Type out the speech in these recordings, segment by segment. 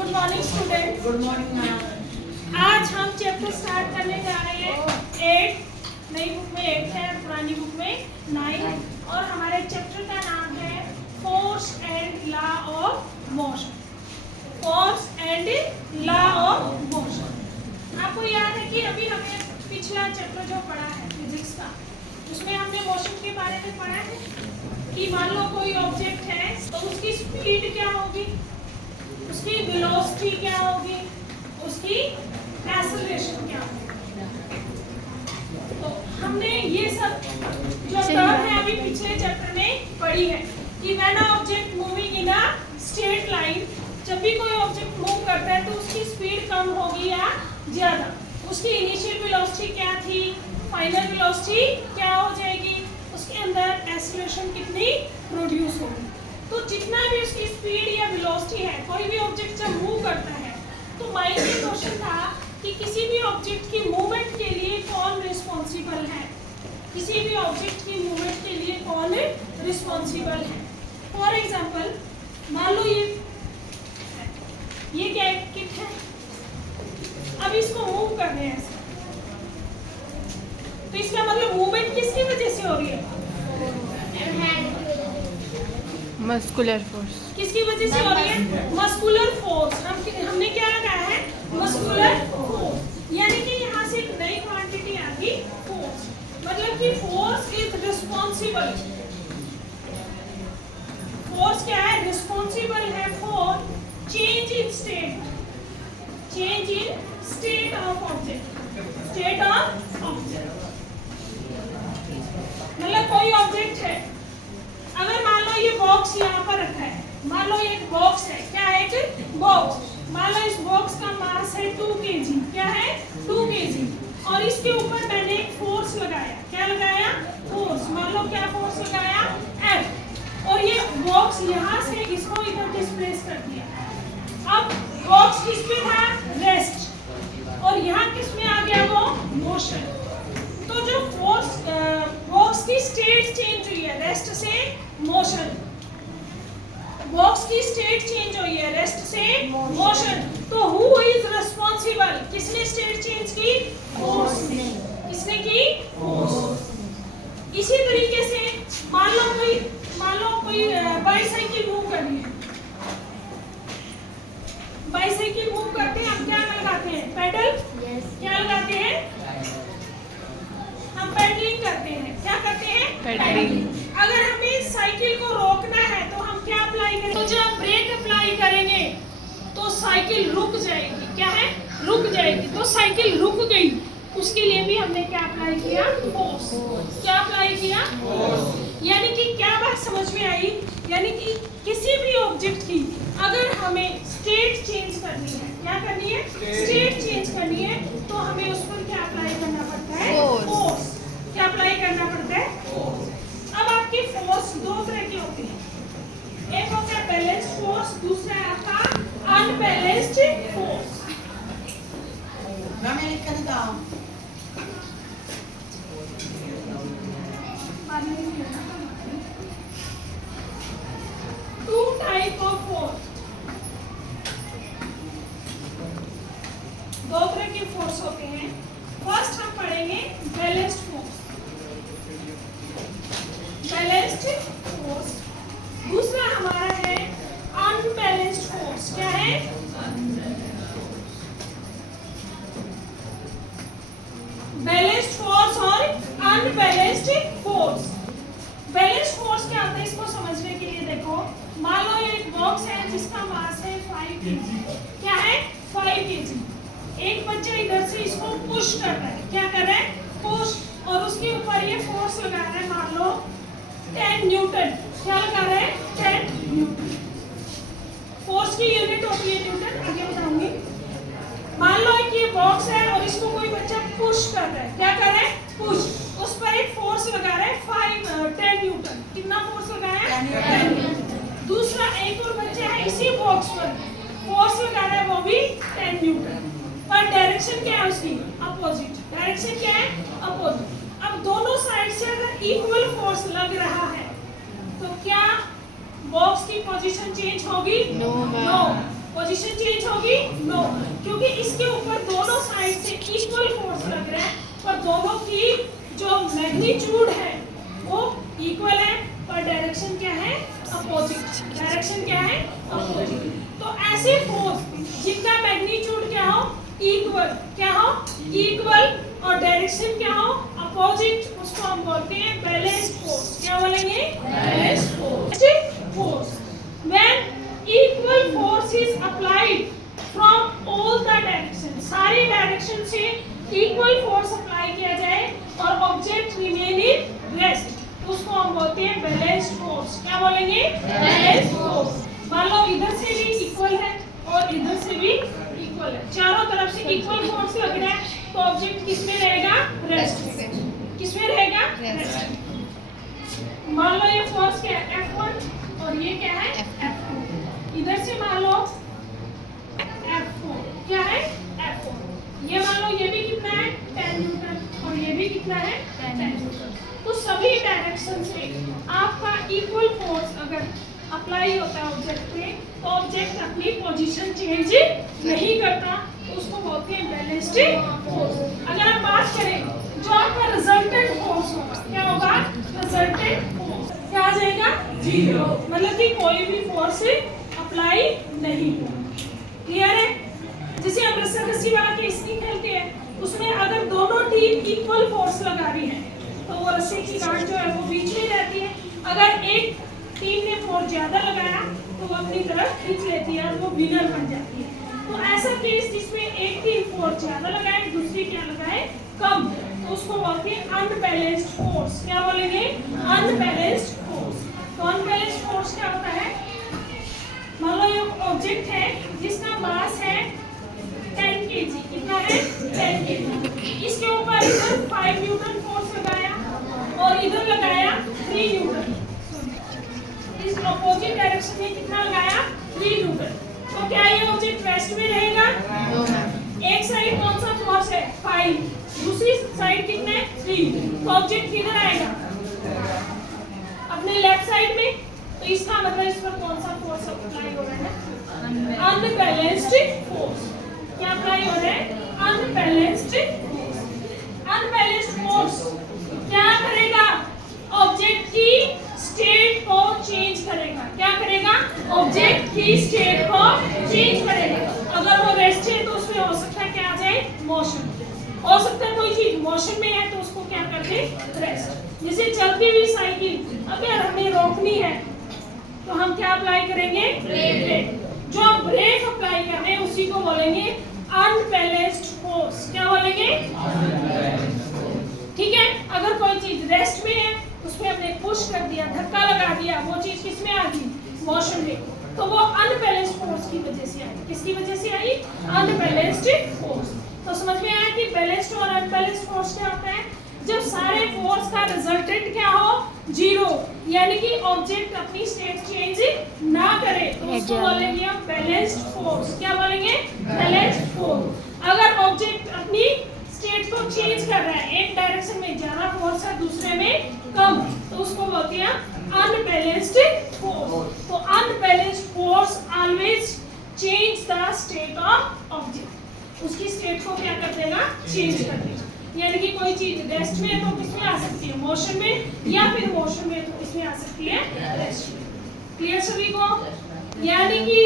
Good morning student. Good morning ma'am. आज हम chapter start करने जा रहे हैं 8। नई बुक में 8 है, पुरानी बुक में 9। और हमारे चैप्टर का नाम है force and law of motion. Force and law of motion. आपको याद है कि अभी हमने पिछला चैप्टर जो पढ़ा है फिजिक्स का, उसमें हमने मोशन के बारे में पढ़ा है कि मान लो कोई ऑब्जेक्ट है तो उसकी स्पीड क्या होगी, उसकी वेलोसिटी क्या होगी, उसकी एक्सेलरेशन क्या होगी। तो हमने ये सब जो टर्म है अभी पिछले चैप्टर में पढ़ी है कि when a object moving in a straight line, जब भी कोई ऑब्जेक्ट मूव करता है तो उसकी स्पीड कम होगी या ज्यादा, उसकी इनिशियल वेलोसिटी क्या थी, फाइनल वेलोसिटी क्या हो जाएगी, उसके अंदर एक्सेलरेशन कितनी प्रोड्यूस होगी। तो जितना भी उसकी स्पीड या वेलोसिटी है, कोई भी ऑब्जेक्ट जब मूव करता है तो माइंड में क्वेश्चन था कि किसी भी ऑब्जेक्ट की मूवमेंट के लिए कौन रिस्पॉन्सिबल है, किसी भी ऑब्जेक्ट की मूवमेंट के लिए कौन रिस्पॉन्सिबल है। फॉर एग्जांपल मान लो ये क्या किट है, अब इसको मूव कर रहे हैं ऐसे, तो इसका मतलब मूवमेंट किसकी वजह से हो रही है, मस्कुलर फोर्स। किसकी वजह से हो रही है, मस्कुलर फोर्स। हमने क्या लगाया है, मस्कुलर फोर्स। यानी कि यहाँ से एक नई क्वांटिटी आ गई फोर्स, मतलब कि फोर्स इज रिस्पॉन्सिबल। फोर्स क्या है, रिस्पॉन्सिबल है for change in state, change in state of object, state of object. मतलब कोई ऑब्जेक्ट है, अगर मान लो ये बॉक्स यहाँ पर रखा है, मान लो ये एक बॉक्स है, क्या है, एक बॉक्स। मान लो इस बॉक्स का मास है 2 kg, क्या है 2 kg, और इसके ऊपर मैंने एक फोर्स लगाया, क्या लगाया, फोर्स। मान लो क्या फोर्स लगाया, F, और ये बॉक्स यहाँ से इसको इधर डिस्प्लेस कर दिया। अब बॉक्स किस पे था, रेस्ट, और यहाँ किस में आ गया, वो मोशन। तो जो फोर्स बॉक्स की स्टेट चेंज हुई है रेस्ट से मोशन, बॉक्स की स्टेट चेंज हुई है रेस्ट से मोशन। तो हु इज रिस्पॉन्सिबल, किसने स्टेट चेंज की, फोर्स ने। किसने की, फोर्स। इसी तरीके से मान लो कोई बाइसाइकिल मूव कर रही है, बाइसाइकिल मूव करते हैं, हम क्या लगाते हैं, पेडल। क्या लगाते हैं, हम पेडलिंग करते हैं, क्या करते हैं, पेडलिंग। अगर हमें साइकिल को रोकना है तो हम क्या अप्लाई करेंगे, तो जब ब्रेक अप्लाई करेंगे तो साइकिल रुक जाएगी, क्या है, रुक जाएगी। तो साइकिल रुक गई, उसके लिए भी हमने क्या अप्लाई किया, फोर्स। क्या अप्लाई किया, फोर्स। यानी कि क्या बात समझ में आई, यानी कि किसी भी ऑब्जेक्ट की अगर हमें स्टेट चेंज करनी है, क्या करनी है, स्टेट चेंज करनी है, तो हमें उस पर क्या अप्लाई करना पड़ता है, फोर्स। क्या अप्लाई करना पड़ता है, फोर्स। अब आपकी फोर्स दो तरह की होती है, एक होता है बैलेंस्ड फोर्स, दूसरा है आपका अनबैलेंस्ड फोर्स। मैं लिख कर देता हूँ। टू टाइप ऑफ फोर्स, दो तरह के फोर्स होते हैं। फर्स्ट हम पढ़ेंगे बैलेंस्ड फोर्स, बैलेंस्ड फोर्स। दूसरा हमारा है अनबैलेंस्ड फोर्स, क्या है, बैलेंस्ड फोर्स और अनबैलेंस्ड फोर्स। बैलेंस्ड फोर्स क्या होता है, इसको समझने के लिए देखो, मान लो ये एक बॉक्स है जिसका मास है 5 kg, क्या है, 5 kg। एक बच्चा इधर से इसको पुश कर रहा है, क्या कर रहा है, पुश, और उसके ऊपर ये फोर्स लगा रहा है, मान लो 10 न्यूटन। क्या लगा रहा है, 10 न्यूटन। फोर्स की यूनिट होती है न्यूटन, आगे बताऊंगी। मान लो एक ये बॉक्स है और इसको कोई बच्चा पुश कर रहा है, क्या कर रहा है, पुश, उस पर एक फोर्स लगा रहा है 10 न्यूटन। कितना फोर्स लगाया, 10 न्यूटन। दूसरा एक और बच्चा है इसी बॉक्स पर फोर्स लगा रहा है, वो भी 10 न्यूटन, पर डायरेक्शन क्या है उसकी, अपोजिट। डायरेक्शन क्या है, अपोजिट। अब दोनों साइड से अगर इक्वल फोर्स लग रहा है तो क्या बॉक्स की पोजीशन चेंज होगी, नो। पोजीशन पोजीशन चेंज होगी? नो, क्योंकि इसके ऊपर दोनों साइड से इक्वल फोर्स लग रहा है और दोनों की जो मैग्नीट्यूड है वो इक्वल है और डायरेक्शन क्या है? अपोजिट। डायरेक्शन क्या है? अपोजिट। तो ऐसे फोर्स जिनका मैग्नीट्यूड क्या हो? इक्वल। क्या हो? इक्वल और डायरेक्शन क्या हो? अपोजिट, उसको हम बोलते हैं बैलेंस्ड फोर्स। क्या बोलेंगे? Balanced force. When equal force is applied from all the directions, सारी डायरेक्शन से इक्वल फोर्स अप्लाई किया जाए और ऑब्जेक्ट रिमेन इन रेस्ट, तो उसको हम बोलते हैं बैलेंस्ड फोर्स। क्या बोलेंगे? Balanced force. मान लो इधर से भी इक्वल है और इधर से भी इक्वल है, चारों तरफ से इक्वल फोर्स लग रहा है, तो ऑब्जेक्ट किसमें रहेगा? रेस्ट में। किसमें रहेगा? रेस्ट। मान लो ये फोर्स क्या है? F1 और ये क्या है? F2। इधर से मान लो F4, क्या है? F4। ये मान लो ये भी कितना है? 10 न्यूटन और ये भी कितना है? 10 न्यूटन। तो सभी डायरेक्शन से आपका इक्वल फोर्स अगर अप्लाई होता है ऑब्जेक्ट पे, तो ऑब्जेक्ट अपनी पोजीशन चेंज नहीं करता, तो उसको बोलते हैं बैलेंस्ड फोर्स। अगर हम बात करें जो आपका रिजल्टेंट फोर्स होगा, क्या होगा? रिजल्टेंट फोर्स क्या आ जाएगा? 0, मतलब कि कोई भी फोर्स अप्लाई नहीं होगा। क्लियर है? जैसे हम रस्सी वाला केस नहीं खेलते हैं, उसमें अगर दोनों टीम इक्वल फोर्स लगा रही है तो वो रस्सी की गांठ जो है वो बीच में रहती है। अगर एक टीम ने फोर्स ज्यादा लगाया तो वो अपनी तरफ खींच लेती है और वो विनर बन जाती है। तो ऐसा केस जिसमें एक टीम फोर्स ज्यादा लगाए, दूसरी क्या लगाए? कम, तो उसको बोलते हैं अनबैलेंस्ड फोर्स। क्या बोलेंगे? Unbalanced force. तो अनबैलेंस्ड फोर्स क्या होता है? मान लो ये ऑब्जेक्ट है जिसका मास है 10 kg। कितना है? 10 kg। इसके ऊपर इधर 5 न्यूटन फोर्स लगाया और इधर लगाया 3 न्यूटन। इस अपोजिट डायरेक्शन में कितना लगाया? 3 न्यूटन। तो क्या ये ऑब्जेक्ट रेस्ट में रहेगा? एक साइड कौन सा फोर्स है? 5, दूसरी साइड कितना है? 3। तो ऑब्जेक्ट किधर आएगा? अपने लेफ्ट साइड में। तो इसका मतलब इस पर कौन सा फोर्स अप्लाई हो रहा है? Unbalanced force. क्या अप्लाई हो रहा है? Unbalanced force. अनबैलेंस्ड फोर्स क्या करेगा? ऑब्जेक्ट की स्टेट को चेंज करेगा। क्या करेगा? ऑब्जेक्ट की स्टेट को चेंज करेगा। अगर वो रेस्ट है तो उसमें हो सकता है क्या आ जाए? मोशन। हो सकता है कोई चीज मोशन में है तो उसको क्या कर दे? रेस्ट। जैसे चलती हुई साइकिल अगर हमें रोकनी है तो हम क्या अप्लाई करेंगे? ब्रेक। जो आप ब्रेक अप्लाई कर रहे हैं उसी को बोलेंगे अनबैलेंस्ड फोर्स। क्या बोलेंगे? ठीक है? अगर कोई चीज रेस्ट में है उसमें हमने पुश कर दिया, धक्का लगा दिया, वो चीज किसमें आ गई? मोशन में, तो वो अनबैलेंस्ड फोर्स की वजह से आई। किसकी वजह से आई? Unbalanced force. तो समझ में आया कि बैलेंस्ड और अनबैलेंस्ड फोर्स क्या होता है? जब सारे फोर्स का रिजल्टेंट क्या हो? 0, यानी कि ऑब्जेक्ट अपनी स्टेट चेंज ना करे, तो उसको बोलेंगे हम बैलेंस्ड फोर्स। क्या बोलेंगे? Balanced force. अगर ऑब्जेक्ट अपनी स्टेट को चेंज कर रहा है, एक डायरेक्शन में ज्यादा फोर्स है दूसरे में कम, तो उसको बोलते हैं अनबैलेंस्ड फोर्स। तो unbalanced force always change the state of object. उसकी स्टेट को क्या कर देगा? चेंज कर देगा। यानी कि कोई चीज रेस्ट में है तो किसमें आ सकती है? मोशन में, या फिर मोशन में तो किसमें आ सकती है? रेस्ट में। क्लियर सभी को? यानी कि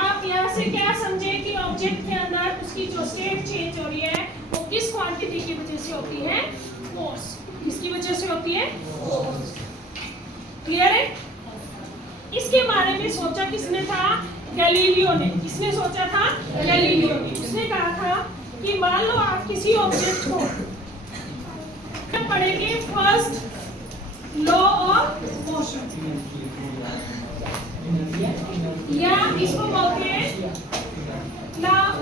आप यहाँ से क्या समझे कि ऑब्जेक्ट के अंदर उसकी जो स्टेट चेंज हो रही है वो किस क्वांटिटी की वजह से होती है? फोर्स। किसकी वजह से होती है? फोर्स। क्लियर है? इसके बारे में सोचा किसने था? गैलीलियो ने। किसने सोचा था? गैलीलियो ने। उसने कहा था कि मान लो आप किसी ऑब्जेक्ट को पढ़ेंगे फर्स्ट लॉ ऑफ मोशन, या इसको बोलते हैं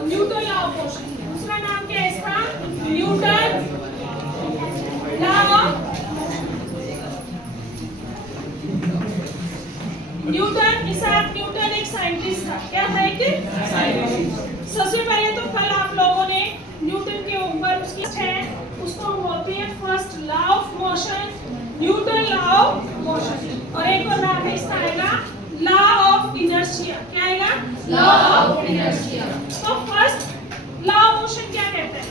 न्यूटन लॉ ऑफ मोशन। दूसरा नाम क्या है इसका? Newton law of Newton. Isaac Newton एक साइंटिस्ट था। क्या था? एक साइंटिस्ट। सबसे पहले तो कल आप लोगों ने न्यूटन के ऊपर उसकी है उसको हम बोलते हैं first law of motion, Newton law of motion. और एक और नाम है इसका आएगा लॉ ऑफ इनर्शिया। क्या आएगा? Law of inertia. तो फर्स्ट लॉ ऑफ मोशन क्या कहता है?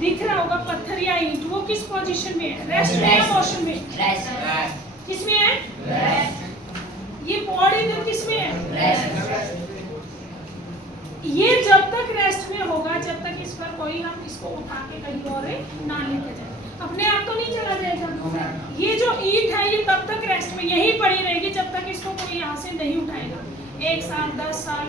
दिख रहा होगा पत्थर या ईंट, वो किस पोजीशन में है? रेस्ट में या मोशन में? रेस्ट। किसमें है? रेस्ट। ये बॉडी इधर किसमें है? रेस्ट। ये जब तक रेस्ट में होगा, जब तक इस पर कोई हम इसको उठा के कहीं और ना लेके जाए, अपने आप तो नहीं चला जाएगा। ये जो ईंट है ये तब तक रेस्ट में यही पड़ी रहेगी जब तक इसको कोई यहाँ से नहीं उठाएगा। 1 साल, 10 साल,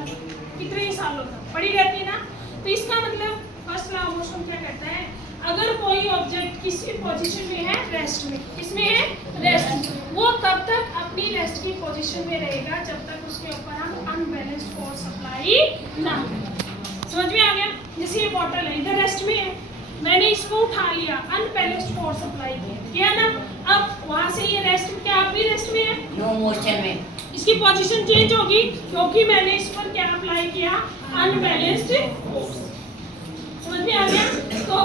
कितने ही सालों तक पड़ी रहती है ना। तो इसका मतलब फर्स्ट लॉ ऑफ मोशन क्या कहता है? अगर कोई ऑब्जेक्ट किसी पोजीशन में है, रेस्ट में, किसमें है? रेस्ट में, वो तब तक अपनी रेस्ट की पोजीशन में रहेगा जब तक उसके ऊपर हम अनबैलेंस्ड फोर्स अप्लाई ना करें। समझ में आ गया? जैसे ये बॉटल है, इधर रेस्ट में है, मैंने इसको उठा लिया, अनबैलेंस्ड फोर्स अप्लाई किया ना, अब वहां से ये रेस्ट में, क्या आप भी रेस्ट में है? नो मोशन में। इसकी पोजीशन चेंज होगी क्योंकि मैंने इस पर क्या अप्लाई किया? Unbalanced force. समझ में आ गया? तो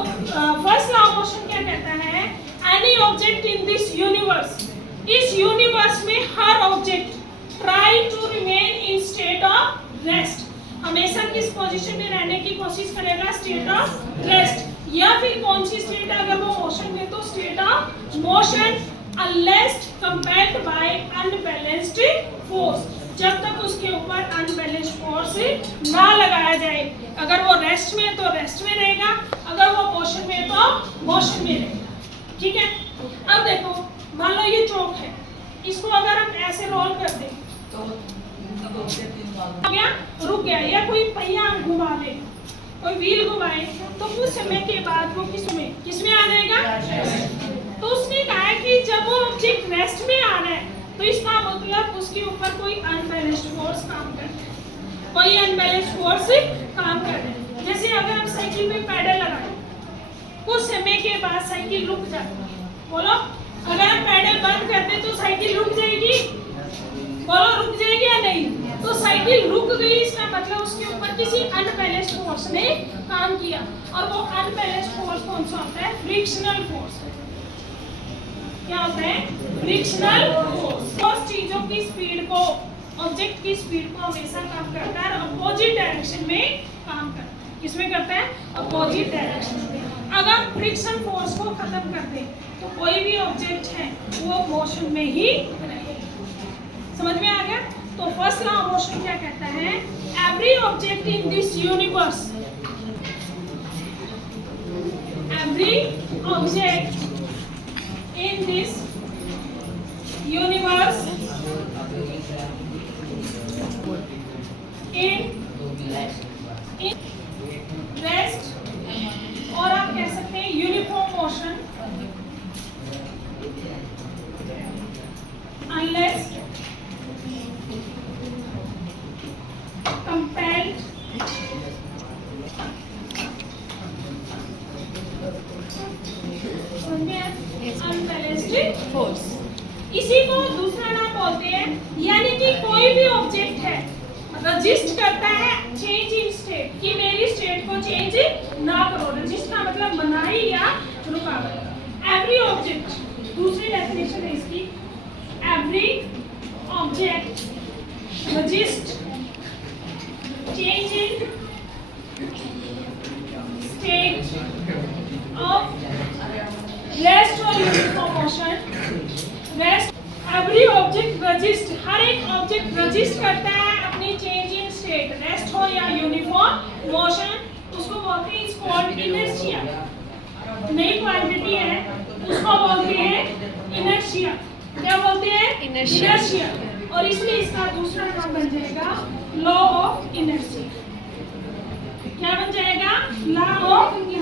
फर्स्ट लॉ ऑफ मोशन क्या कहता है? Any object in this universe, इस यूनिवर्स में हर object try to remain in state of rest, हमेशा किस पोजीशन में रहने की कोशिश करेगा? State of rest. या फिर कौन सी स्टेट? अगर वो मोशन में तो state of motion, unless compelled bye unbalanced force, जब तक उसके ऊपर अनबैलेंस्ड फोर्स ना लगाया जाए। अगर वो रेस्ट में है तो रेस्ट में रहेगा, अगर वो मोशन में है तो मोशन में रहेगा। ठीक है? अब देखो, मान लो ये चौक है, इसको अगर हम ऐसे रोल कर दें तो रुक गया, या कोई पहिया घुमा दे, कोई व्हील घुमाए, तो कुछ समय के बाद वो किसमें आ जाएगा? तो उसने कहा है कि जब वो ऑब्जेक्ट रेस्ट में आ रहा है तो इसका मतलब उसके ऊपर कोई अनबैलेंस्ड फोर्स काम कर रहा है, कोई अनबैलेंस्ड फोर्स काम कर रहा है। जैसे अगर हम साइकिल में पैडल लगाए, कुछ समय के बाद साइकिल रुक जाती है, बोलो, अगर हम पैडल बंद कर दें तो साइकिल रुक जाएगी? बोलो, रुक जाएगी या नहीं? तो साइकिल रुक गई, इसका मतलब उसके ऊपर किसी अनबैलेंस्ड फोर्स ने काम किया, और वो अनबैलेंस्ड फोर्स कौन सा होता है? Frictional force. क्या होता है? Frictional force. उस चीजों की स्पीड को, ऑब्जेक्ट की स्पीड को हमेशा कम करता है, अपोजिट डायरेक्शन में काम करता है। किसमें करता है? अपोजिट डायरेक्शन में। अगर फ्रिक्शन फोर्स को खत्म कर दे तो कोई भी ऑब्जेक्ट है वो मोशन में ही रहेगा। समझ में आ गया? तो फर्स्ट लॉ ऑफ मोशन क्या कहता है? Every object in this universe, every object in this universe in rest, और आप कह सकते हैं uniform motion, unless compelled unbalanced force. इसी को दूसरा नाम बोलते हैं, यानी कि कोई भी ऑब्जेक्ट है रजिस्ट करता है चेंज इन स्टेट, कि मेरी स्टेट को चेंज ना करो। रजिस्ट का मतलब मनाही या रुकावट। एवरी ऑब्जेक्ट, दूसरी डेफिनेशन है इसकी, every object resist change in state of rest और uniform motion. Rest, every object resist, हर एक ऑब्जेक्ट रजिस्ट करता है अपनी चेंज इन स्टेट, रेस्ट हो या यूनिफॉर्म मोशन, उसको बोलते हैं कॉल्ड इनर्शिया। नई क्वांटिटी है उसको बोलते हैं इनर्शिया। क्या बोलते हैं? इनर्शिया। और इसलिए इसका दूसरा नाम बन जाएगा लॉ ऑफ इनर्शिया। क्या बन जाएगा? Law of